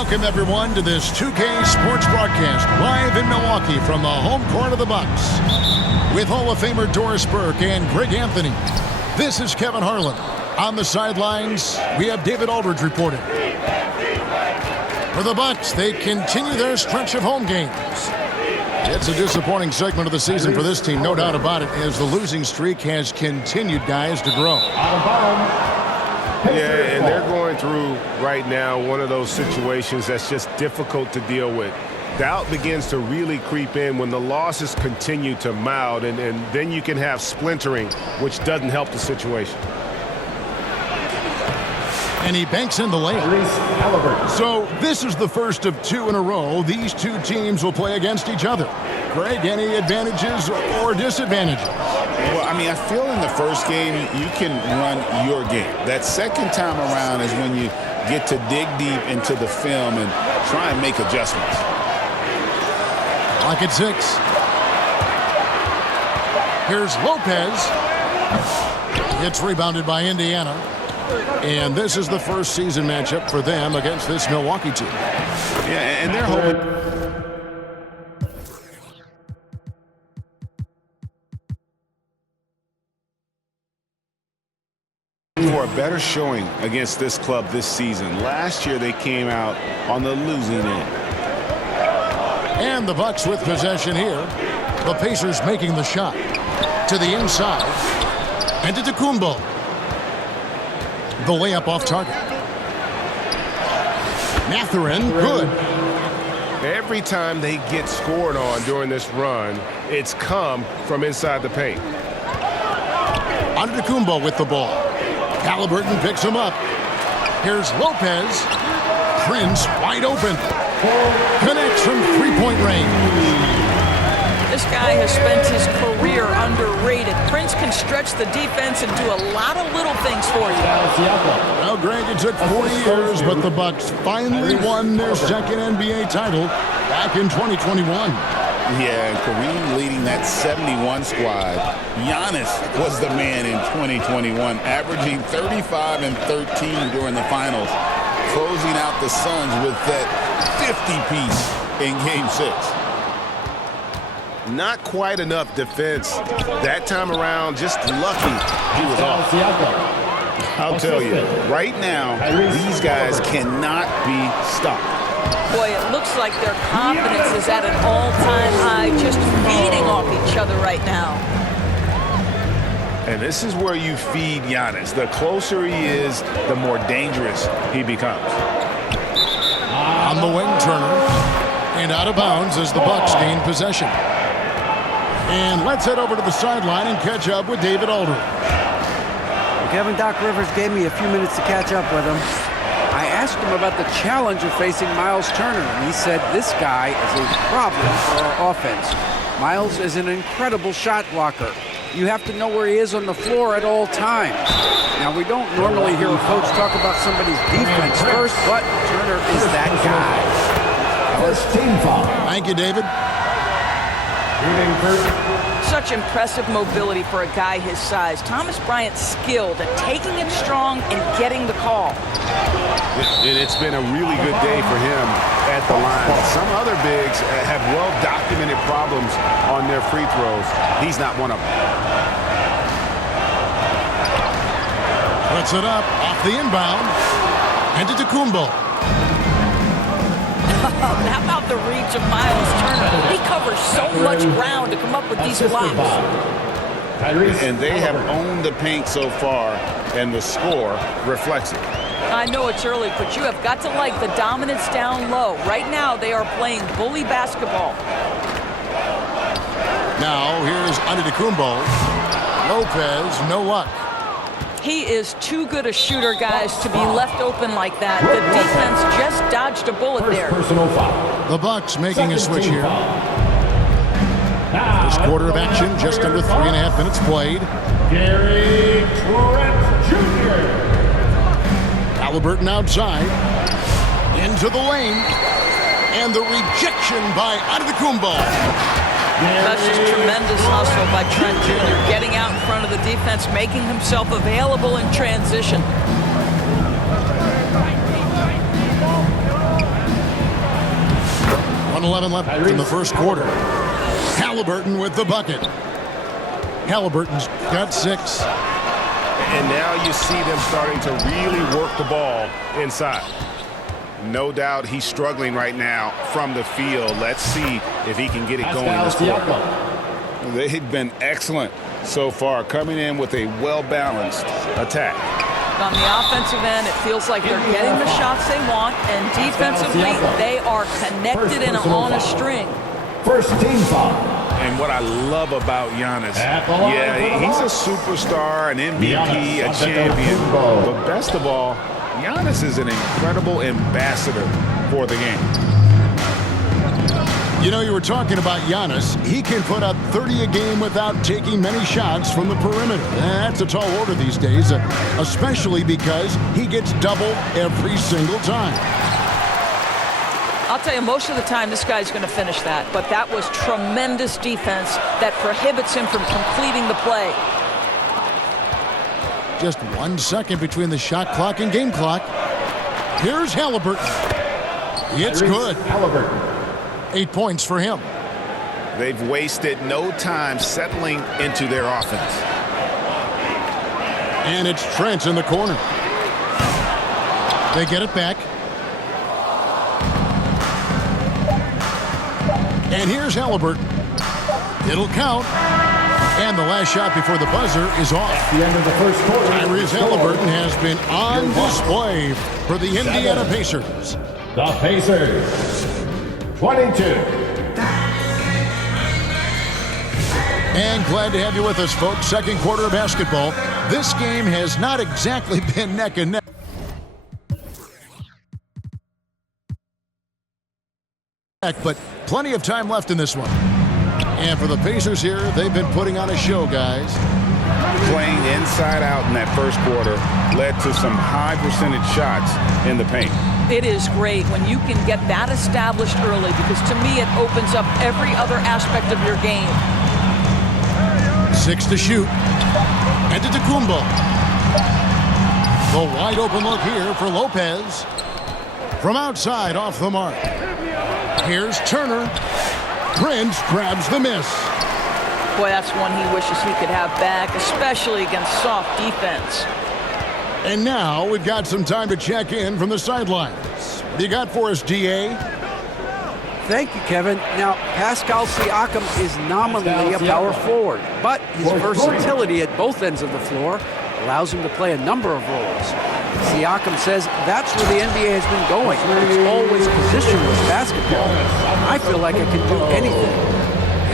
Welcome, everyone, to this 2K Sports broadcast live in Milwaukee from the home court of the Bucks. With Hall of Famer Doris Burke and Greg Anthony, this is Kevin Harlan. On the sidelines, we have David Aldridge reporting. For the Bucks, they continue their stretch of home games. It's a disappointing segment of the season for this team, no doubt about it, as the losing streak has continued, guys, to grow. Yeah, and they're going through right now one of those situations that's just difficult to deal with. Doubt begins to really creep in when the losses continue to mount, and then you can have splintering, which doesn't help the situation. And he banks in the lane. So this is the first of two in a row. These two teams will play against each other. Greg, any advantages or disadvantages? Well, I mean, I feel in the first game, you can run your game. That second time around is when you get to dig deep into the film and try and make adjustments. Clock at 6. Here's Lopez. It's rebounded by Indiana. And this is the first season matchup for them against this Milwaukee team. Yeah, and they're hoping. For a better showing against this club this season. Last year they came out on the losing end. And the Bucks with possession here. The Pacers making the shot. To the inside. And to Tacumbo. The layup off target. Mathurin, good. Every time they get scored on during this run, it's come from inside the paint. Antetokounmpo with the ball. Halliburton picks him up. Here's Lopez. Prince wide open. Connects from three-point range. This guy has spent his career underrated. Prince can stretch the defense and do a lot of little things for you. Well, Greg, it took 40 years, but the Bucks finally won their second NBA title back in 2021. Yeah, and Kareem leading that 71 squad. Giannis was the man in 2021, averaging 35 and 13 during the finals, closing out the Suns with that 50-piece in Game 6. Not quite enough defense that time around. Just lucky he was off. I'll tell you, right now, these guys cannot be stopped. Boy, it looks like their confidence is at an all-time high, just feeding off each other right now. And this is where you feed Giannis. The closer he is, the more dangerous he becomes. On the wing, Turner. And out of bounds as the Bucks gain possession. And let's head over to the sideline and catch up with David Aldridge. Kevin, Doc Rivers gave me a few minutes to catch up with him. I asked him about the challenge of facing Miles Turner, and he said this guy is a problem for our offense. Miles is an incredible shot blocker. You have to know where he is on the floor at all times. Now, we don't normally hear a coach talk about somebody's defense first, but Turner is that guy. First team foul. Thank you, David. Such impressive mobility for a guy his size. Thomas Bryant's skilled at taking it strong and getting the call. It's been a really good day for him at the line. Some other bigs have well-documented problems on their free throws. He's not one of them. Puts it up off the inbound. And to Tacumbo. How about the reach of Miles Turner? He covers so much ground to come up with these blocks. And they have owned the paint so far, and the score reflects it. I know it's early, but you have got to like the dominance down low. Right now, they are playing bully basketball. Now, here's Antetokounmpo. Lopez, no luck. He is too good a shooter, guys, to be left open like that. The defense just dodged a bullet there. The Bucks making a switch here. First quarter of action, just under 3.5 minutes played. Gary Trent Jr. Halliburton outside. Into the lane. And the rejection by Antetokounmpo. That's just tremendous hustle by Trent Jr. Getting out in front of the defense, making himself available in transition. 1:11 left in the first quarter. Halliburton with the bucket. Halliburton's got 6. And now you see them starting to really work the ball inside. No doubt he's struggling right now from the field. Let's see if he can get it going this quarter. They've been excellent so far, coming in with a well-balanced attack. On the offensive end, it feels like they're getting the shots they want, and defensively, they are connected and on a string. First team foul. And what I love about Giannis, he's a superstar, an MVP, a champion. But best of all, Giannis is an incredible ambassador for the game. You know, you were talking about Giannis. He can put up 30 a game without taking many shots from the perimeter. That's a tall order these days, especially because he gets doubled every single time. I'll tell you, most of the time this guy's going to finish that, but that was tremendous defense that prohibits him from completing the play. Just 1 second between the shot clock and game clock. Here's Halliburton. It's good. 8 points for him. They've wasted no time settling into their offense. And it's Trent in the corner. They get it back. And here's Halliburton. It'll count. And the last shot before the buzzer is off. At the end of the first quarter, Tyrese Halliburton has been on display for the Indiana Pacers. The Pacers, 22. And glad to have you with us, folks. Second quarter of basketball. This game has not exactly been neck and neck. But plenty of time left in this one. And for the Pacers here, they've been putting on a show, guys. Playing inside out in that first quarter led to some high percentage shots in the paint. It is great when you can get that established early, because to me it opens up every other aspect of your game. 6 to shoot. And to Tacumbo. The wide open look here for Lopez. From outside, off the mark. Here's Turner. Prince grabs the miss. Boy, that's one he wishes he could have back, especially against soft defense. And now we've got some time to check in from the sidelines. What do you got for us, DA? Thank you, Kevin. Now, Pascal Siakam is nominally a power forward, but his versatility at both ends of the floor allows him to play a number of roles. Siakam says that's where the NBA has been going. It's always positionless basketball. I feel like I can do anything.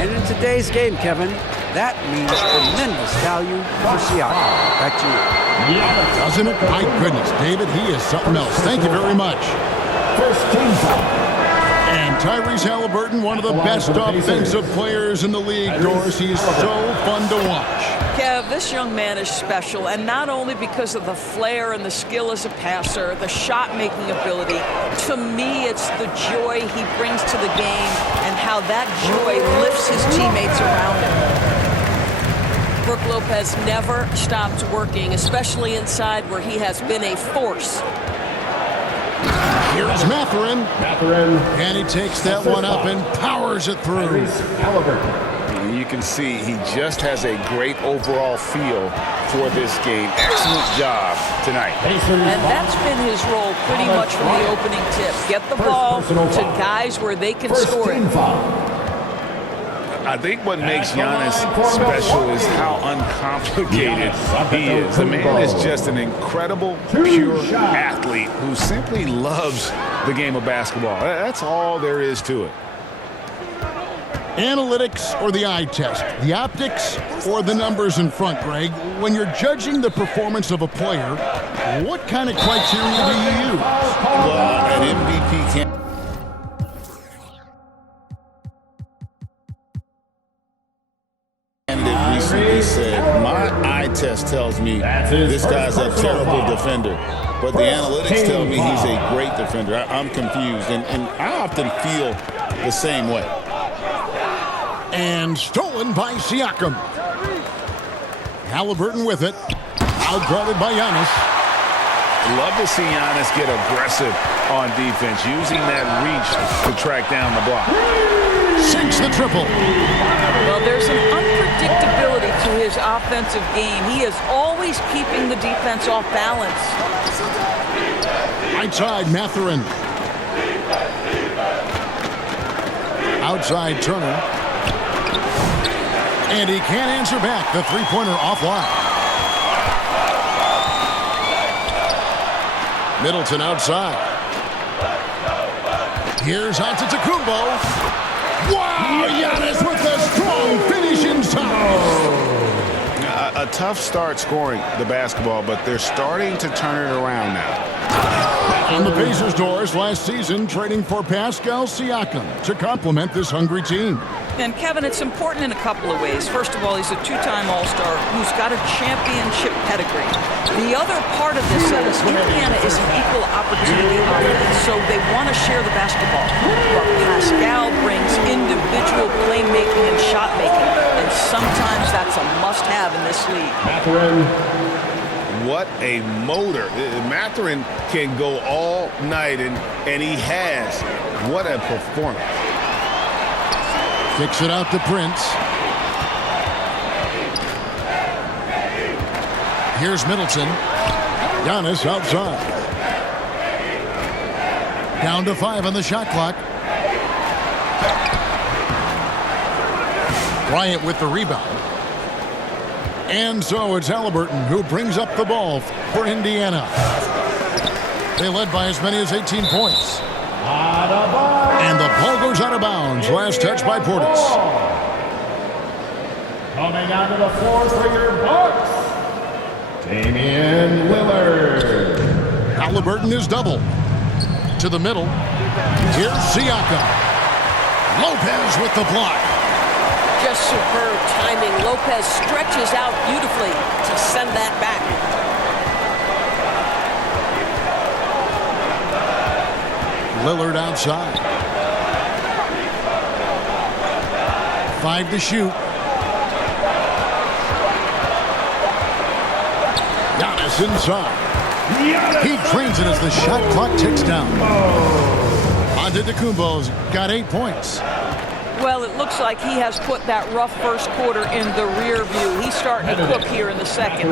And in today's game, Kevin, that means tremendous value for Siakam. Back to you. Doesn't it? My goodness, David, he is something else. Thank you very much. First team foul. And Tyrese Halliburton, one of the best offensive players in the league, Doris. He is so fun to watch. Kev, this young man is special, and not only because of the flair and the skill as a passer, the shot-making ability. To me, it's the joy he brings to the game and how that joy lifts his teammates around him. Brook Lopez never stops working, especially inside where he has been a force. Here's Mathurin. And he takes that one up and powers it through. You can see he just has a great overall feel for this game. Excellent job tonight. And that's been his role pretty much from the opening tip. Get the ball to guys where they can score it. I think what makes Giannis special is how uncomplicated he is. The man is just an incredible, pure athlete who simply loves the game of basketball. That's all there is to it. Analytics or the eye test? The optics or the numbers in front, Greg? When you're judging the performance of a player, what kind of criteria do you use? Well, an MVP can't. Recently said, my eye test tells me this guy's a terrible defender, but the analytics tell me he's a great defender. I'm confused, and I often feel the same way. And stolen by Siakam. Halliburton with it. Outguarded by Giannis. Love to see Giannis get aggressive on defense, using that reach to track down the block. Sinks the triple. Well, there's an unpredictability to his offensive game. He is always keeping the defense off balance. Right side, Mathurin. Outside, Turner. And he can't answer back. The three-pointer offline. Middleton outside. Here's Antetokounmpo. Wow! Giannis with the strong finish inside. A tough start scoring the basketball, but they're starting to turn it around now. On the Pacers' doors last season, trading for Pascal Siakam to complement this hungry team. And Kevin, it's important in a couple of ways. First of all, he's a two-time All-Star who's got a championship pedigree. The other part of this is Indiana is an equal opportunity offense, so they want to share the basketball. But Pascal brings individual playmaking and shot making, and sometimes that's a must-have in this league. Mathurin. What a motor. Mathurin can go all night, and he has. What a performance. Kicks it out to Prince. Here's Middleton. Giannis outside. Down to 5 on the shot clock. Bryant with the rebound. And so it's Halliburton who brings up the ball for Indiana. They led by as many as 18 points. And the ball goes out of bounds. Last touch by Portis. Coming onto the floor for your Bucks, Damian Lillard. Halliburton is double. To the middle. Here's Siakam. Lopez with the block. Just superb timing. Lopez stretches out beautifully to send that back. Lillard outside. 5 to shoot. Giannis inside. He drains it as the shot clock ticks down. Antetokounmpo's got 8 points. Well, it looks like he has put that rough first quarter in the rear view. He's starting to cook here in the second.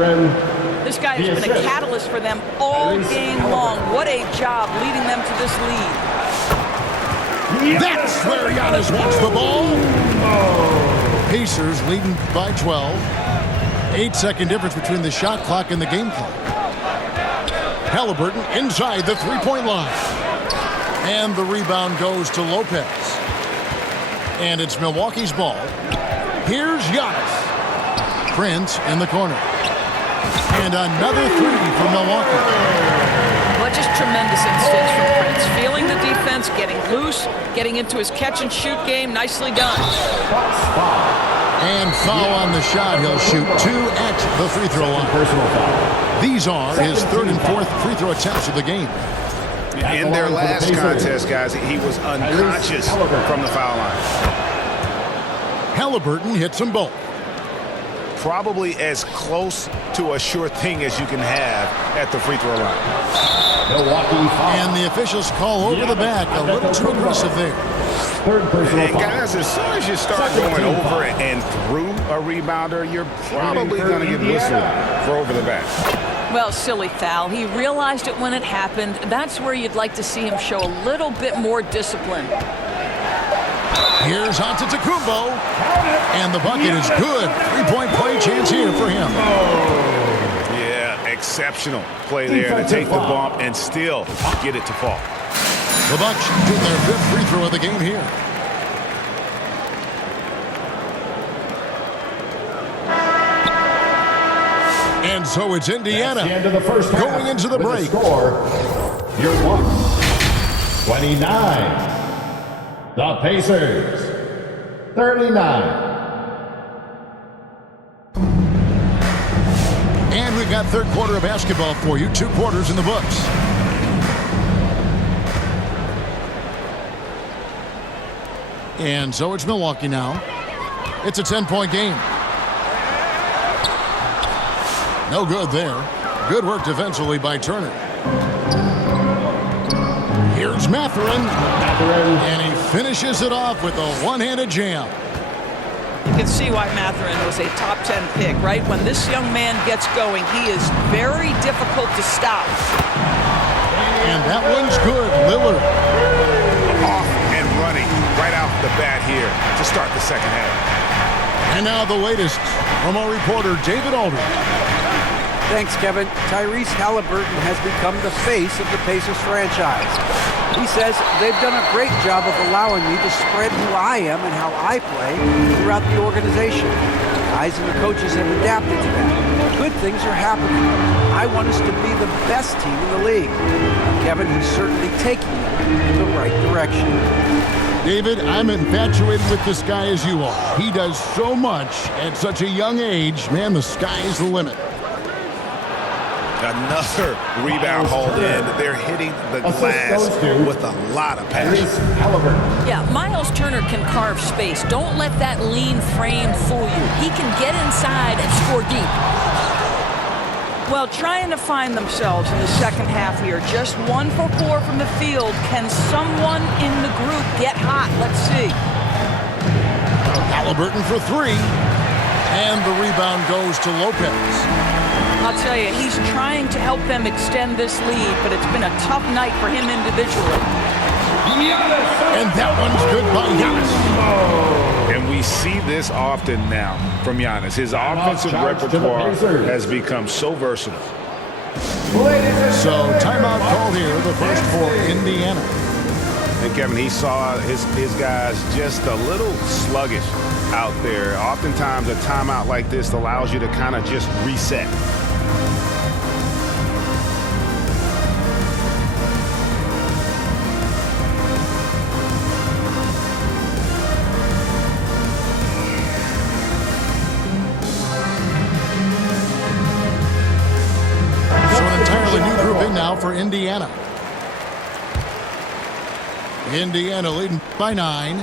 This guy has been a catalyst for them all game long. What a job leading them to this lead. That's where Giannis wants the ball. Pacers leading by 12. 8-second difference between the shot clock and the game clock. Halliburton inside the three-point line. And the rebound goes to Lopez. And it's Milwaukee's ball. Here's Giannis. Prince in the corner. And another three for Milwaukee. Well, just tremendous instincts from Prince. Feeling the defense, getting loose, getting into his catch-and-shoot game. Nicely done. And foul on the shot. He'll shoot 2 at the free throw line. Personal foul. These are his 3rd and 4th free throw attempts of the game. In their last contest, guys, he was unconscious from the foul line. Halliburton hits them both. Probably as close to a sure thing as you can have at the free throw line. Milwaukee foul. And the officials call over the back. A little too aggressive there. 3rd personal And foul. guys, as soon as you start going over and through a rebounder, you're probably going to get whistled for over the back. Well, silly foul. He realized it when it happened. That's where you'd like to see him show a little bit more discipline. Here's Antetokounmpo. And the bucket is good. 3-point play chance here for him. Yeah, exceptional play there to take the bump and still get it to fall. The Bucks get their 5th free throw of the game here. And so it's Indiana That's the end of the first half. going into the With break. Score, your Bucks 29. The Pacers 39. And we've got 3rd quarter of basketball for you. 2 quarters in the books. And so it's Milwaukee now. It's a 10-point game. No good there. Good work defensively by Turner. Here's Mathurin. And he finishes it off with a one-handed jam. You can see why Mathurin was a top 10 pick, right? When this young man gets going, he is very difficult to stop. And that one's good. Lillard. Off and running right out the bat here to start the second half. And now the latest from our reporter, David Aldridge. Thanks, Kevin. Tyrese Halliburton has become the face of the Pacers franchise. He says they've done a great job of allowing me to spread who I am and how I play throughout the organization. Guys and the coaches have adapted to that. Good things are happening. I want us to be the best team in the league. Kevin, he's certainly taking them in the right direction. David, I'm infatuated with this guy as you are. He does so much at such a young age. Man, the sky is the limit. Another rebound hauled in. They're hitting the glass with a lot of passion. Yeah, Miles Turner can carve space. Don't let that lean frame fool you. He can get inside and score deep. Well, trying to find themselves in the second half here. Just 1 for 4 from the field. Can someone in the group get hot? Let's see. Halliburton for 3. And the rebound goes to Lopez. I'll tell you, he's trying to help them extend this lead, but it's been a tough night for him individually. And that one's good by Giannis. And we see this often now from Giannis. His offensive repertoire has become so versatile. So timeout called here, the first for Indiana. And Kevin, he saw his guys just a little sluggish out there. Oftentimes a timeout like this allows you to kind of just reset. Now for Indiana. Indiana leading by 9.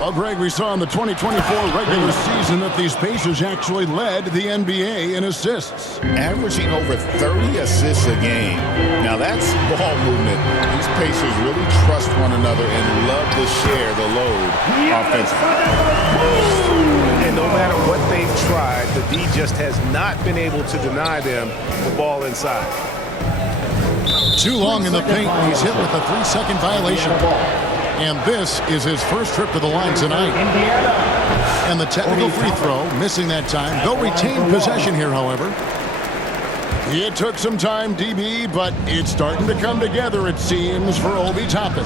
Well, Greg, we saw in the 2024 regular season that these Pacers actually led the NBA in assists. Averaging over 30 assists a game. Now that's ball movement. These Pacers really trust one another and love to share the load offensively. And no matter what they've tried, the D just has not been able to deny them the ball inside. Too long in the paint. He's hit with a 3-second violation. And this is his first trip to the line tonight. And the technical free throw, missing that time. They'll retain possession here, however. It took some time, DB, but it's starting to come together, it seems, for Obi Toppin.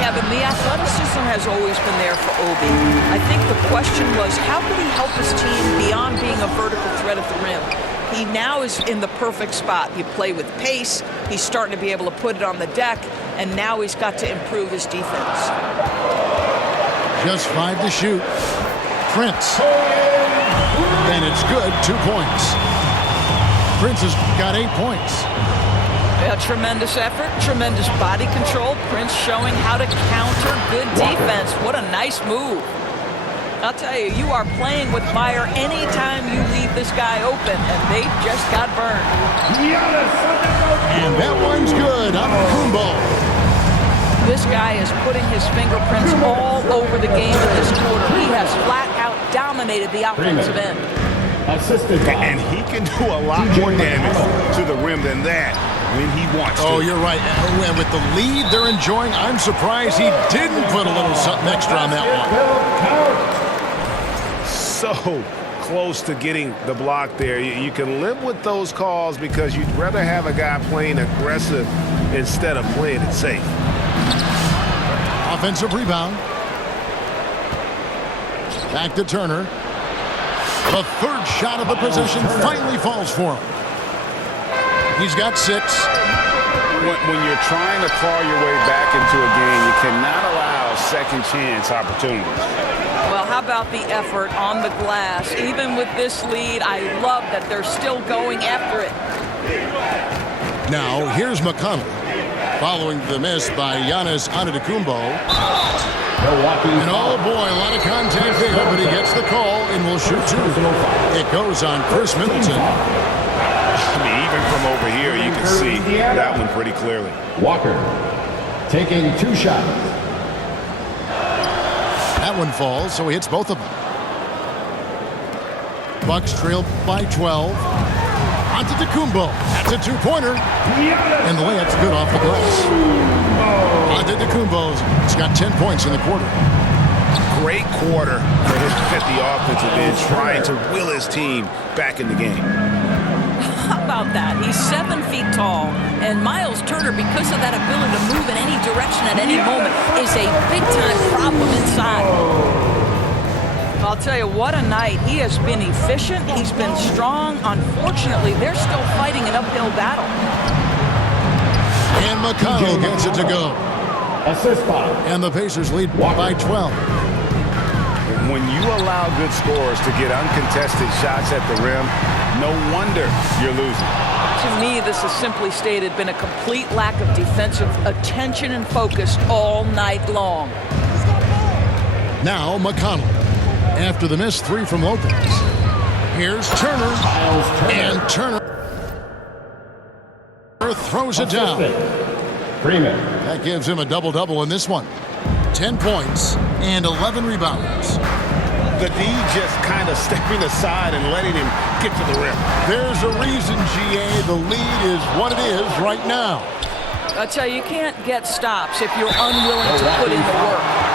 Kevin, the athleticism has always been there for Obi. I think the question was, how could he help his team beyond being a vertical threat at the rim? He now is in the perfect spot. You play with pace. He's starting to be able to put it on the deck, and now he's got to improve his defense. Just 5 to shoot. Prince. And it's good, 2 points. Prince has got 8 points. A tremendous effort, tremendous body control. Prince showing how to counter good defense. What a nice move. I'll tell you, you are playing with fire anytime you leave this guy open, and they just got burned. And that one's good. Kumbo. This guy is putting his fingerprints all over the game in this quarter. He has flat out dominated the offensive end. And he can do a lot more damage to the rim than that when he wants to. Oh, you're right. And with the lead they're enjoying, I'm surprised he didn't put a little something extra on that one. So close to getting the block there. You can live with those calls because you'd rather have a guy playing aggressive instead of playing it safe. Offensive rebound. Back to Turner. The third shot of the possession finally falls for him. He's got 6. When you're trying to claw your way back into a game, you cannot allow second chance opportunities. Well, how about the effort on the glass? Even with this lead, I love that they're still going after it. Now, here's McConnell. Following the miss by Giannis Antetokounmpo. And oh boy, a lot of contact there, but he gets the call and will shoot 2. It goes on Chris Middleton. I mean, even from over here, you can see that one pretty clearly. Walker. taking 2 shots. That one falls, so he hits both of them. Bucks trail by 12. Onto Tecumbo. That's a 2-pointer. And the layup's good off the glass. Onto Tecumbo. He's got 10 points in the quarter. Great quarter for him to fit the offensive end, trying to will his team back in the game. How about that? He's 7 feet tall, and Miles Turner, because of that ability to move in any direction at any moment, is a big-time problem inside. I'll tell you, what a night. He has been efficient. He's been strong. Unfortunately, they're still fighting an uphill battle. And McConnell gets it to go. Assist by. And the Pacers lead by 12. When you allow good scorers to get uncontested shots at the rim, no wonder you're losing. To me, this has simply stated been a complete lack of defensive attention and focus all night long. Now McConnell. After the missed 3 from Lopez. Here's Turner. And Turner throws it down. Freeman. That gives him a double-double in this one. 10 points and 11 rebounds. The D just kind of stepping aside and letting him get to the rim. There's a reason, GA. The lead is what it is right now. I tell you, you can't get stops if you're unwilling to put in the work.